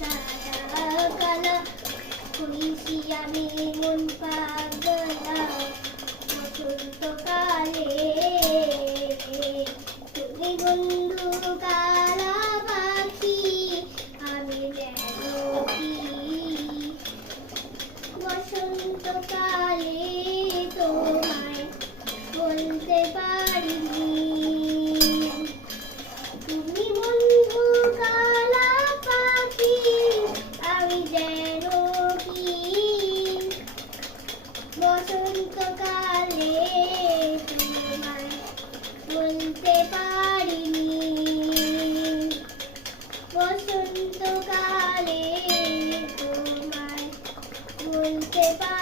সাদা কালা হইছি আমি মন পাগলা বসন্তকালে তুমি বন্ধু কালা পাখি আমি যেন কি বসন্তকালে তোমায় বলতে পারিনি তুমি বন্ধু কালা পাখি আমি যেন কি বসন্তকালে তোমায় বলতে পারিনি বসন্তকালে তোমায় বলতে পারিনি